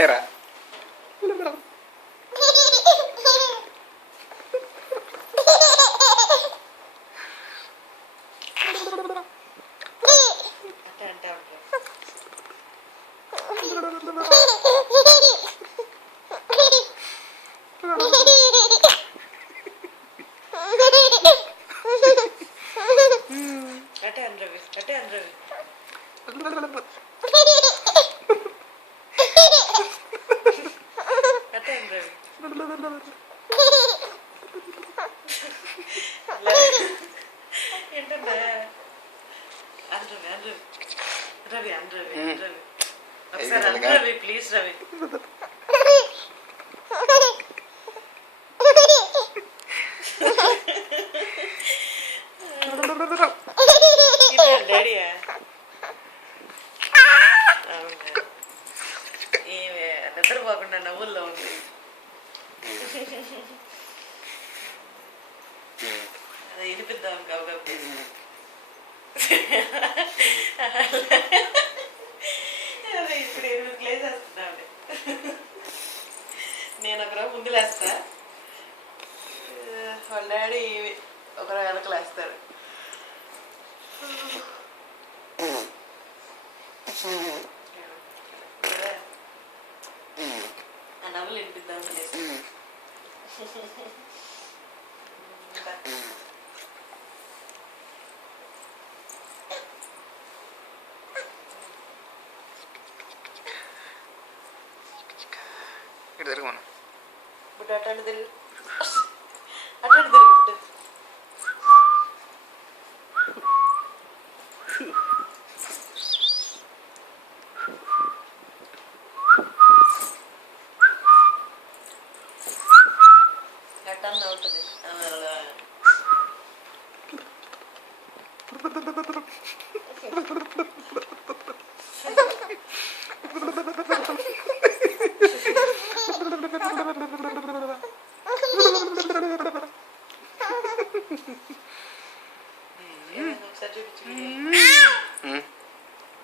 Era. Ravi, Ravi, please, Ravi. Daddy, నిద్రపోకుండా నవ్వుల్లో ఉంది. అది వినిపిద్దాం కాబట్టి అదే ఇప్పుడు 8 లేసేస్తున్నాడు. నేను ఒకరోజు ముందు లేస్తా, వాళ్ళ డాడీ ఒకరోజు వెనకలేస్తారు. ఆ నవ్వులు వినిపిద్దాం చేసి ఇటు తిరుగు మనం. ఇప్పుడు అట్లాంటి తిరుగు, అట్లాంటి తిరుగు. అట్టన్న అవుతుంది. ఒకసారి చూపించు.